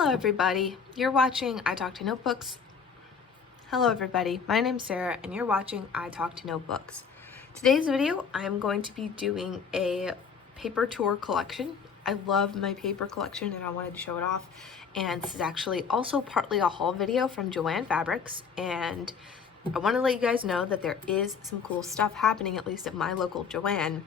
Hello everybody, you're watching I Talk to Notebooks. Hello everybody, my name's Sarah and you're watching I Talk to Notebooks. Today's video, I'm going to be doing a paper tour collection. I love my paper collection and I wanted to show it off. And this is actually also partly a haul video from JoAnn Fabrics, and I want to let you guys know that there is some cool stuff happening, at least at my local JoAnn.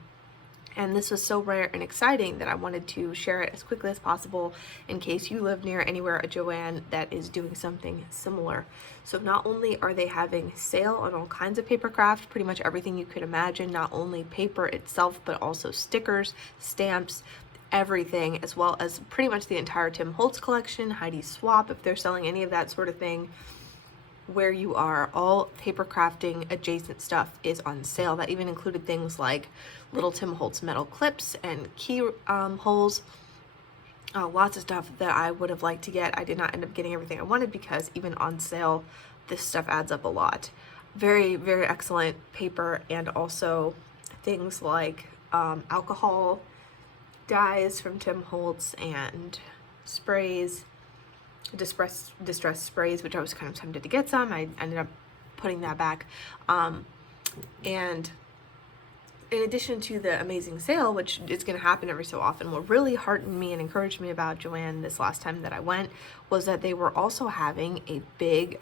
And this was so rare and exciting that I wanted to share it as quickly as possible in case you live near anywhere at JoAnn that is doing something similar. So not only are they having sale on all kinds of paper craft, pretty much everything you could imagine, not only paper itself, but also stickers, stamps, everything, as well as pretty much the entire Tim Holtz collection, Heidi Swap, if they're selling any of that sort of thing. Where you are, all paper crafting adjacent stuff is on sale. That even included things like little Tim Holtz metal clips and key holes. Lots of stuff that I would have liked to get. I did not end up getting everything I wanted because even on sale, this stuff adds up a lot. Very, very excellent paper, and also things like alcohol dyes from Tim Holtz and sprays. Distress sprays, which I was kind of tempted to get some. I ended up putting that back. And in addition to the amazing sale, which is going to happen every so often, what really heartened me and encouraged me about JoAnn this last time that I went was that they were also having a big,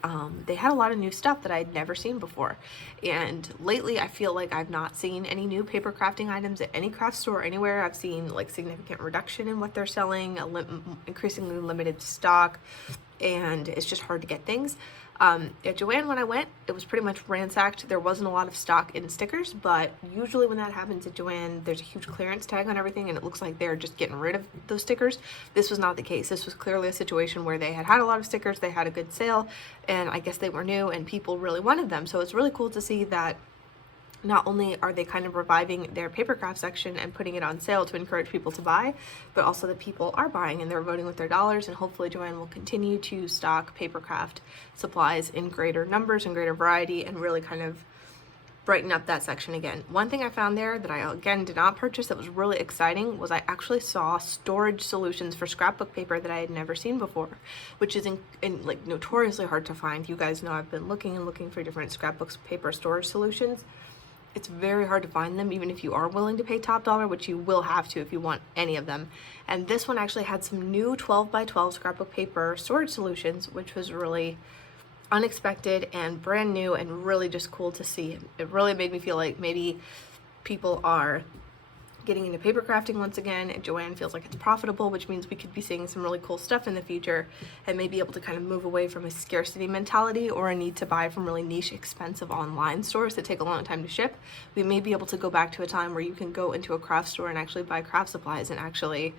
they had a lot of new stuff that I'd never seen before. And lately I feel like I've not seen any new paper crafting items at any craft store anywhere. I've seen like significant reduction in what they're selling, increasingly limited stock, and it's just hard to get things. At JoAnn, when I went, it was pretty much ransacked. There wasn't a lot of stock in stickers, but usually when that happens at JoAnn, there's a huge clearance tag on everything, and it looks like they're just getting rid of those stickers. This was not the case. This was clearly a situation where they had a lot of stickers, they had a good sale, and I guess they were new and people really wanted them. So it's really cool to see that not only are they kind of reviving their paper craft section and putting it on sale to encourage people to buy, but also that people are buying and they're voting with their dollars, and hopefully JoAnn will continue to stock paper craft supplies in greater numbers and greater variety and really kind of brighten up that section again. One thing I found there that I again did not purchase that was really exciting was I actually saw storage solutions for scrapbook paper that I had never seen before, which is like notoriously hard to find. You guys know I've been looking for different scrapbooks paper storage solutions. It's very hard to find them, even if you are willing to pay top dollar, which you will have to if you want any of them. And this one actually had some new 12 by 12 scrapbook paper storage solutions, which was really unexpected and brand new and really just cool to see. It really made me feel like maybe people are getting into paper crafting once again, and JoAnn feels like it's profitable, which means we could be seeing some really cool stuff in the future and maybe able to kind of move away from a scarcity mentality or a need to buy from really niche, expensive online stores that take a long time to ship. We may be able to go back to a time where you can go into a craft store and actually buy craft supplies and actually,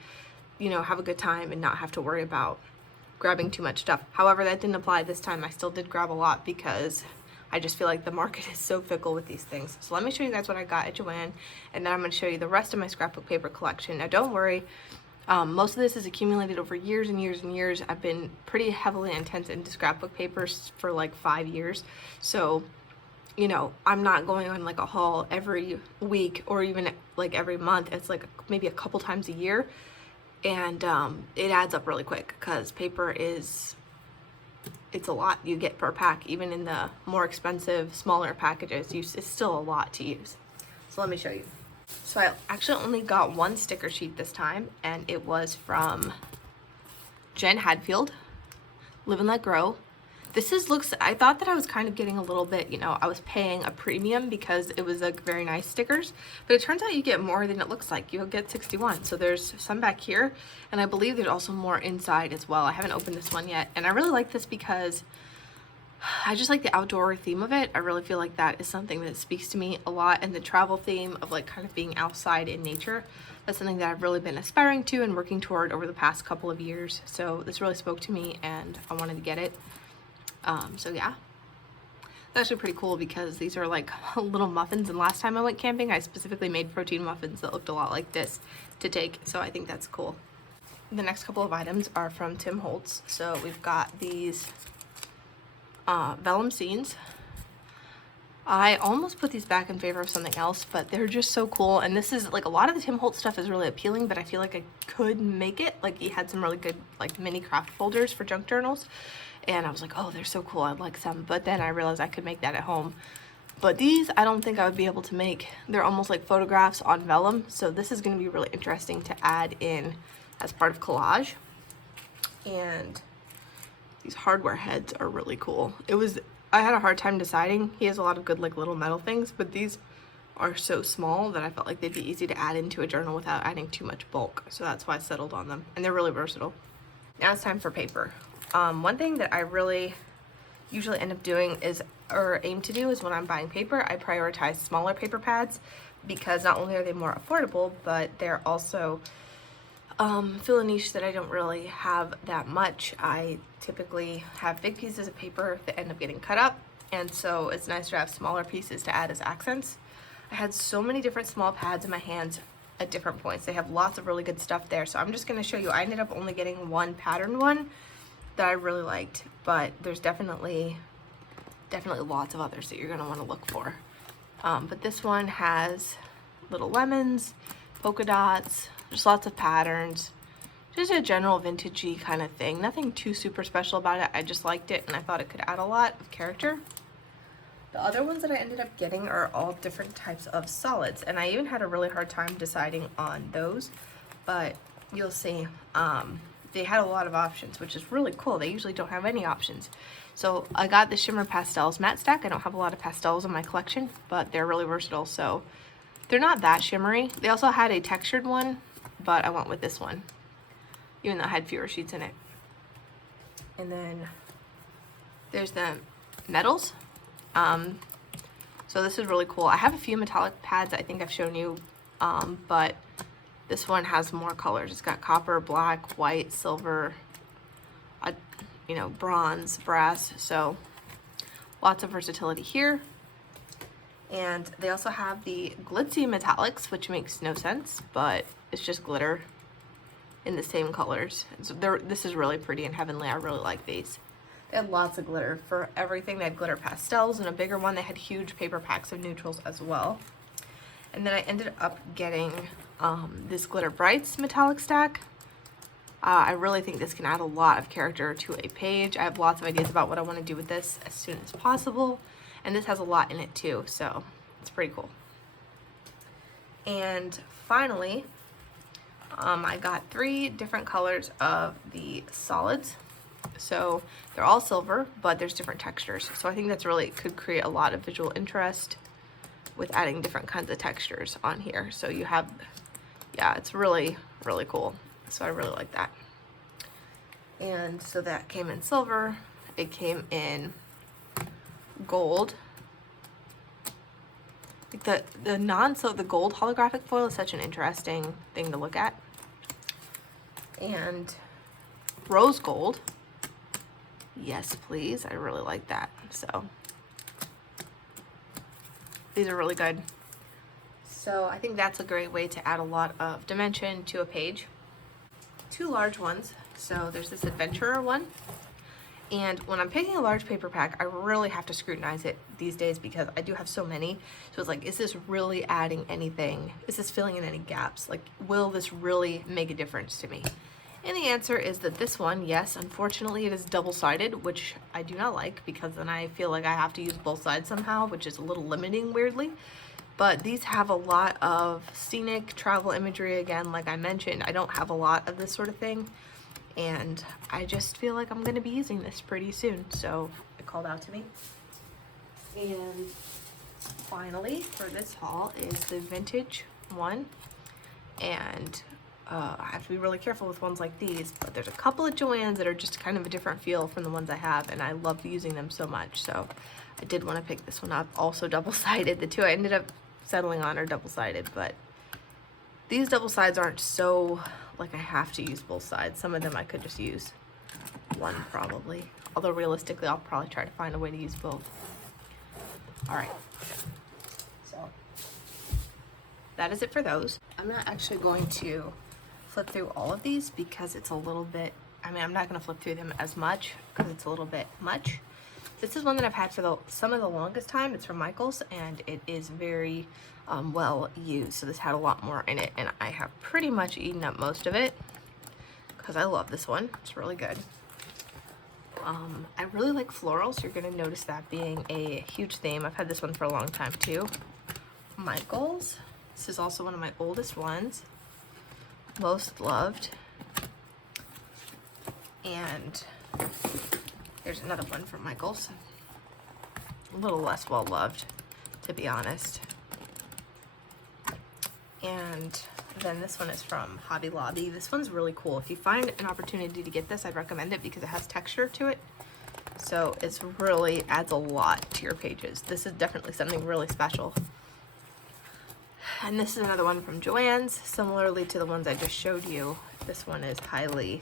you know, have a good time and not have to worry about grabbing too much stuff. However, that didn't apply this time. I still did grab a lot because I just feel like the market is so fickle with these things. So let me show you guys what I got at JoAnn, and then I'm going to show you the rest of my scrapbook paper collection. Now don't worry, most of this is accumulated over years and years and years. I've been pretty heavily intense into scrapbook papers for like 5 years. So, you know, I'm not going on like a haul every week or even like every month. It's like maybe a couple times a year. And it adds up really quick because paper is... it's a lot you get per pack. Even in the more expensive, smaller packages, it's still a lot to use. So let me show you. So I actually only got one sticker sheet this time, and it was from Jen Hadfield, Live and Let Grow. I thought that I was kind of getting a little bit, you know, I was paying a premium because it was like very nice stickers, but it turns out you get more than it looks like. You'll get 61. So there's some back here, and I believe there's also more inside as well. I haven't opened this one yet, and I really like this because I just like the outdoor theme of it. I really feel like that is something that speaks to me a lot, and the travel theme of like kind of being outside in nature. That's something that I've really been aspiring to and working toward over the past couple of years. So this really spoke to me and I wanted to get it. So yeah, that's actually pretty cool because these are like little muffins, and last time I went camping I specifically made protein muffins that looked a lot like this to take, so I think that's cool. The next couple of items are from Tim Holtz. So we've got these vellum scenes. I almost put these back in favor of something else, but they're just so cool. And this is like, a lot of the Tim Holtz stuff is really appealing, but I feel like I could make it. Like, he had some really good like mini craft folders for junk journals, and I was like, oh, they're so cool, I'd like some. But then I realized I could make that at home. But these, I don't think I would be able to make. They're almost like photographs on vellum, so this is going to be really interesting to add in as part of collage. And these hardware heads are really cool. I had a hard time deciding. He has a lot of good like little metal things, but these are so small that I felt like they'd be easy to add into a journal without adding too much bulk. So that's why I settled on them, and they're really versatile. Now it's time for paper. One thing that I really usually end up doing is, or aim to do, is when I'm buying paper, I prioritize smaller paper pads, because not only are they more affordable, but they're also fill a niche that I don't really have that much. I typically have big pieces of paper that end up getting cut up, and so it's nice to have smaller pieces to add as accents. I had so many different small pads in my hands at different points. They have lots of really good stuff there, so I'm just going to show you. I ended up only getting one patterned one that I really liked, but there's definitely lots of others that you're going to want to look for. But this one has little lemons, polka dots, just lots of patterns, just a general vintagey kind of thing. Nothing too super special about it. I just liked it and I thought it could add a lot of character. The other ones that I ended up getting are all different types of solids, and I even had a really hard time deciding on those, but you'll see. They had a lot of options, which is really cool. They usually don't have any options. So I got the Shimmer Pastels matte stack. I don't have a lot of pastels in my collection, but they're really versatile, so they're not that shimmery. They also had a textured one, but I went with this one, even though it had fewer sheets in it. And then there's the metals. So this is really cool. I have a few metallic pads I think I've shown you, but this one has more colors. It's got copper, black, white, silver, you know, bronze, brass, so lots of versatility here. And they also have the glitzy metallics, which makes no sense, but it's just glitter in the same colors. So this is really pretty and heavenly. I really like these. They had lots of glitter for everything. They had glitter pastels, and a bigger one, they had huge paper packs of neutrals as well. And then I ended up getting this Glitter Brights metallic stack. I really think this can add a lot of character to a page. I have lots of ideas about what I want to do with this as soon as possible. And this has a lot in it too, so it's pretty cool. And finally, I got 3 different colors of the solids. So they're all silver, but there's different textures. So I think that's really, could create a lot of visual interest with adding different kinds of textures on here. So you have, yeah, it's really, really cool. So I really like that. And so that came in silver. It came in gold. Like the gold holographic foil is such an interesting thing to look at. And rose gold. Yes, please. I really like that. So these are really good. So I think that's a great way to add a lot of dimension to a page. 2 large ones. So there's this adventurer one. And when I'm picking a large paper pack, I really have to scrutinize it these days because I do have so many. So it's like, is this really adding anything? Is this filling in any gaps? Like, will this really make a difference to me? And the answer is that this one, yes, unfortunately it is double-sided, which I do not like because then I feel like I have to use both sides somehow, which is a little limiting weirdly. But these have a lot of scenic travel imagery again, like I mentioned. I don't have a lot of this sort of thing, and I just feel like I'm going to be using this pretty soon, so it called out to me. And finally, for this haul is the vintage one, and I have to be really careful with ones like these, but there's a couple of JoAnn's that are just kind of a different feel from the ones I have, and I love using them so much, so I did want to pick this one up. Also double-sided. The 2 I ended up settling on are double-sided, but these double sides aren't so like I have to use both sides. Some of them I could just use one probably, although realistically I'll probably try to find a way to use both. All right, so that is it for those. I'm not actually going to flip through all of these because it's a little bit, I mean, I'm not going to flip through them as much because it's a little bit much. This is one that I've had for some of the longest time. It's from Michaels, and it is very well used. So this had a lot more in it, and I have pretty much eaten up most of it because I love this one. It's really good. I really like florals. You're going to notice that being a huge theme. I've had this one for a long time too. Michaels. This is also one of my oldest ones. Most loved. And there's another one from Michaels. A little less well loved, to be honest. And then this one is from Hobby Lobby. This one's really cool. If you find an opportunity to get this, I'd recommend it because it has texture to it. So it's really adds a lot to your pages. This is definitely something really special. And this is another one from JoAnn's, similarly to the ones I just showed you. This one is highly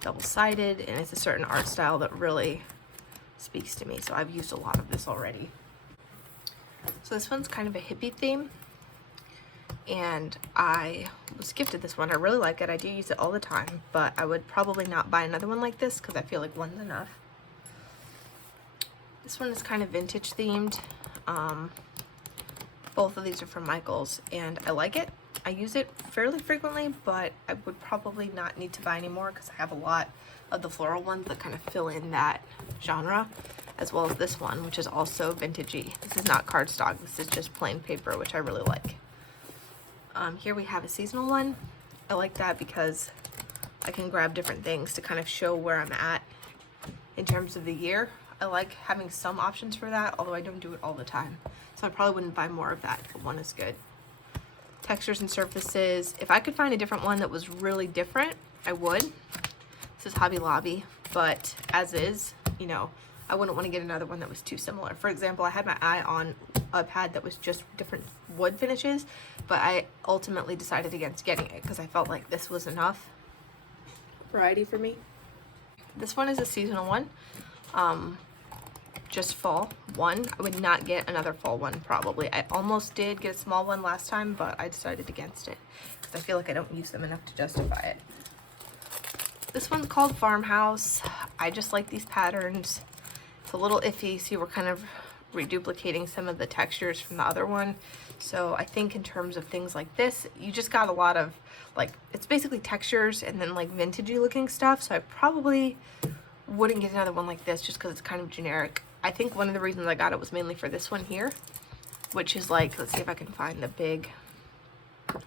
double-sided, and it's a certain art style that really speaks to me. So I've used a lot of this already. So this one's kind of a hippie theme, and I was gifted this one. I really like it. I do use it all the time, but I would probably not buy another one like this because I feel like one's enough. This one is kind of vintage themed. Both of these are from Michaels, and I like it. I use it fairly frequently, but I would probably not need to buy any more because I have a lot of the floral ones that kind of fill in that genre, as well as this one, which is also vintagey. This is not cardstock. This is just plain paper, which I really like. Here we have a seasonal one. I like that because I can grab different things to kind of show where I'm at in terms of the year. I like having some options for that, although I don't do it all the time. So I probably wouldn't buy more of that, but one is good. Textures and surfaces. If I could find a different one that was really different, I would. This is Hobby Lobby, but as is, you know, I wouldn't want to get another one that was too similar. For example, I had my eye on a pad that was just different wood finishes, but I ultimately decided against getting it because I felt like this was enough variety for me. This one is a seasonal one. Just fall one. I would not get another fall one probably. I almost did get a small one last time, but I decided against it because I feel like I don't use them enough to justify it. This one's called Farmhouse. I just like these patterns. It's a little iffy, so you were kind of reduplicating some of the textures from the other one. So I think in terms of things like this, you just got a lot of like, it's basically textures and then like vintagey looking stuff. So I probably wouldn't get another one like this just because it's kind of generic. I think one of the reasons I got it was mainly for this one here, which is like, let's see if I can find the big,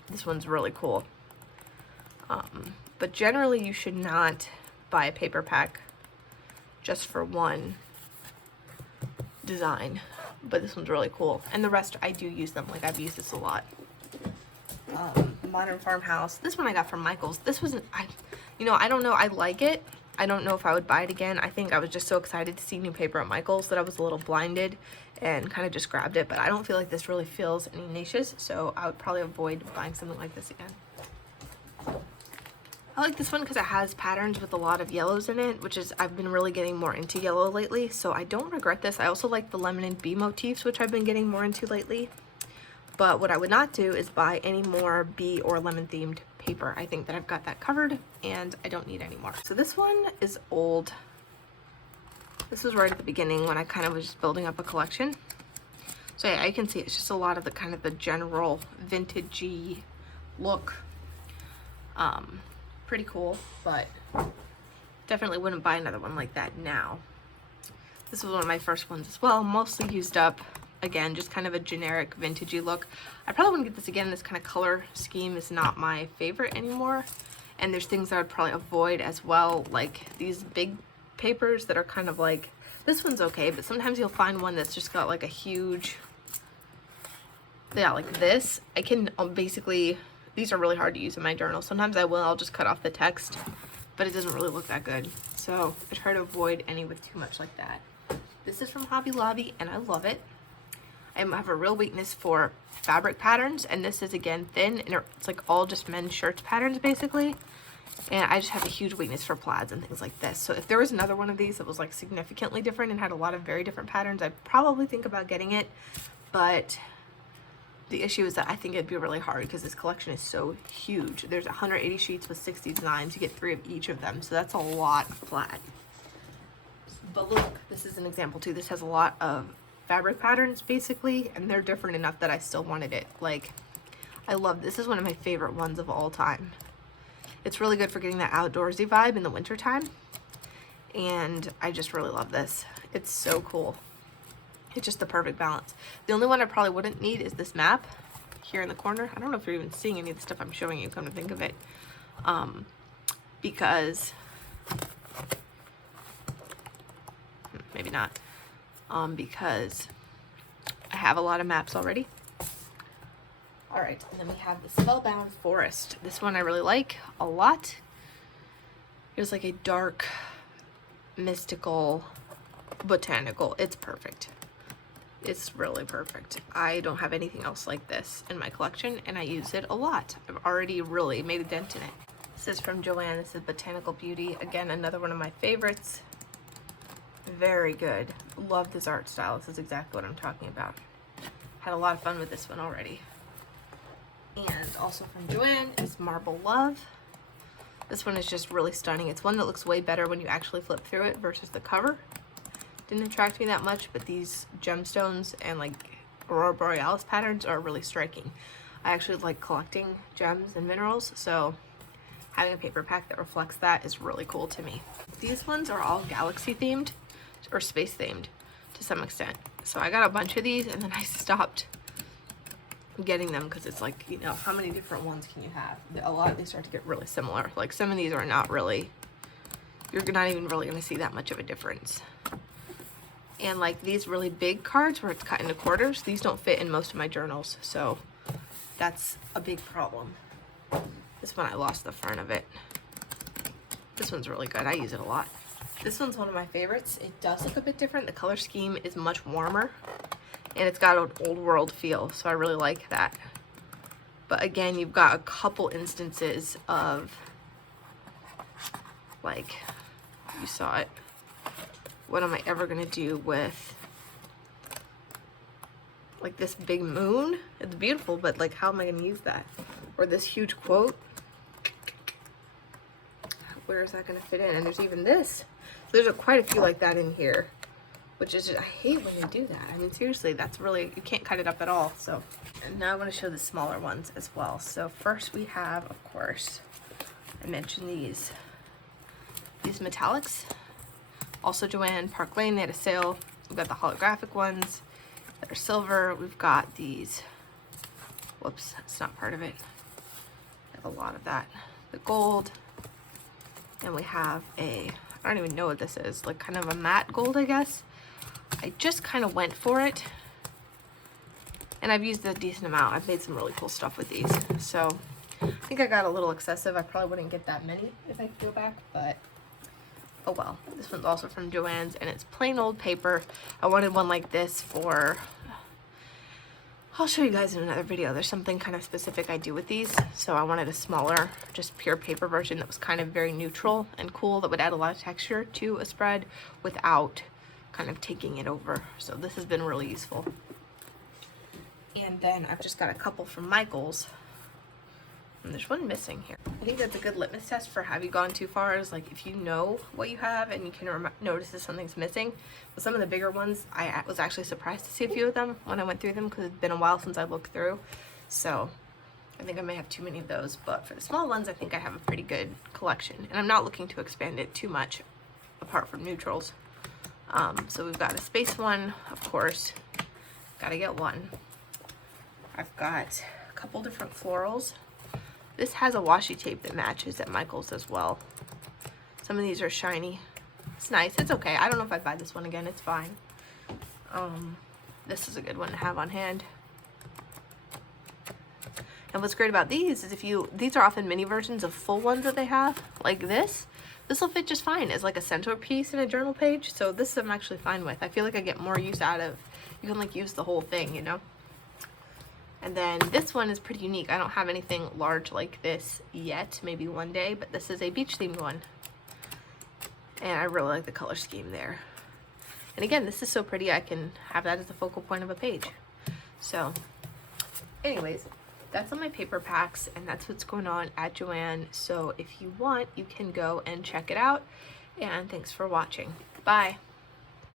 this one's really cool. But generally you should not buy a paper pack just for one design, but this one's really cool. And the rest, I do use them, like I've used this a lot. Modern Farmhouse, this one I got from Michaels. This wasn't, I don't know, I like it. I don't know if I would buy it again. I think I was just so excited to see new paper at Michaels that I was a little blinded and kind of just grabbed it, but I don't feel like this really fills any niches, so I would probably avoid buying something like this again. I like this one because it has patterns with a lot of yellows in it, which is, I've been really getting more into yellow lately, so I don't regret this. I also like the lemon and bee motifs, which I've been getting more into lately. But what I would not do is buy any more bee or lemon themed paper. I think that I've got that covered and I don't need any more. So this one is old. This was right at the beginning when I kind of was just building up a collection. So yeah, you can see it's just a lot of the kind of the general vintagey look. Pretty cool, but definitely wouldn't buy another one like that now. This was one of my first ones as well, mostly used up. Again, just kind of a generic vintagey look. I probably wouldn't get this again. This kind of color scheme is not my favorite anymore. And there's things that I'd probably avoid as well, like these big papers that are kind of like, this one's okay, but sometimes you'll find one that's just got like a huge, yeah, like this. I can basically, these are really hard to use in my journal. Sometimes I'll just cut off the text, but it doesn't really look that good. So I try to avoid any with too much like that. This is from Hobby Lobby and I love it. I have a real weakness for fabric patterns, and this is again thin, and it's like all just men's shirts patterns basically. And I just have a huge weakness for plaids and things like this. So if there was another one of these that was like significantly different and had a lot of very different patterns, I'd probably think about getting it. But the issue is that I think it'd be really hard because this collection is so huge. There's 180 sheets with 60 designs. You get 3 of each of them, so that's a lot of plaid. But look, this is an example too. This has a lot of fabric patterns basically, and they're different enough that I still wanted it. Like, I love this. Is one of my favorite ones of all time. It's really good for getting that outdoorsy vibe in the winter time, and I just really love this. It's so cool. It's just the perfect balance. The only one I probably wouldn't need is this map here in the corner. I don't know if you're even seeing any of the stuff I'm showing you, come to think of it, because maybe not, because I have a lot of maps already. All right, and then we have the Spellbound Forest. This one I really like a lot. It's like a dark, mystical, botanical. It's perfect. It's really perfect. I don't have anything else like this in my collection, and I use it a lot. I've already really made a dent in it. This is from JoAnn. This is Botanical Beauty. Again, another one of my favorites. Very good. Love this art style. This is exactly what I'm talking about. Had a lot of fun with this one already. And also from JoAnn is Marble Love. This one is just really stunning. It's one that looks way better when you actually flip through it versus the cover. Didn't attract me that much, but these gemstones and like Aurora Borealis patterns are really striking. I actually like collecting gems and minerals, so having a paper pack that reflects that is really cool to me. These ones are all galaxy themed or space themed to some extent. So I got a bunch of these and then I stopped getting them because it's like, you know, how many different ones can you have? A lot of these start to get really similar. Like some of these are not really, you're not even really going to see that much of a difference. And like these really big cards where it's cut into quarters, these don't fit in most of my journals, so that's a big problem. This one I lost the front of it. This one's really good. I use it a lot. This one's one of my favorites. It does look a bit different. The color scheme is much warmer, and it's got an old world feel, so I really like that. But again, you've got a couple instances of, like, you saw it. What am I ever gonna do with like this big moon? It's beautiful, but like, how am I gonna use that? Or this huge quote? Where is that gonna fit in? And there's even this. So there's quite a few like that in here, which is just, I hate when they do that. I mean, seriously, that's really, you can't cut it up at all. So, and now I want to show the smaller ones as well. So first we have, of course, I mentioned these metallics. Also JoAnn, Park Lane, they had a sale. We've got the holographic ones that are silver. We've got these, whoops, that's not part of it. I have a lot of that. The gold, and we have a, I don't even know what this is, like kind of a matte gold, I guess. I just kind of went for it, and I've used a decent amount. I've made some really cool stuff with these. So I think I got a little excessive. I probably wouldn't get that many if I could go back, but oh well. This one's also from JoAnn's, and it's plain old paper. I wanted one like this for, I'll show you guys in another video. There's something kind of specific I do with these, so I wanted a smaller, just pure paper version that was kind of very neutral and cool, that would add a lot of texture to a spread without kind of taking it over. So this has been really useful. And then I've just got a couple from Michael's. And there's one missing here. I think that's a good litmus test for have you gone too far, is like if you know what you have and you can notice if something's missing. But some of the bigger ones, I was actually surprised to see a few of them when I went through them because it's been a while since I looked through. So I think I may have too many of those, but for the small ones, I think I have a pretty good collection. And I'm not looking to expand it too much apart from neutrals. So we've got a space one, of course. Gotta get one. I've got a couple different florals. This has a washi tape that matches at Michael's as well. Some of these are shiny. It's nice. It's okay. I don't know if I'd buy this one again. It's fine. This is a good one to have on hand. And what's great about these is these are often mini versions of full ones that they have, like this. This will fit just fine as like a centerpiece in a journal page. So this I'm actually fine with. I feel like I get more use out of, you can like use the whole thing, you know? And then this one is pretty unique. I don't have anything large like this yet, maybe one day, but this is a beach themed one. And I really like the color scheme there. And again, this is so pretty, I can have that as the focal point of a page. So anyways, that's on my paper packs, and that's what's going on at JoAnn. So if you want, you can go and check it out. And thanks for watching. Bye.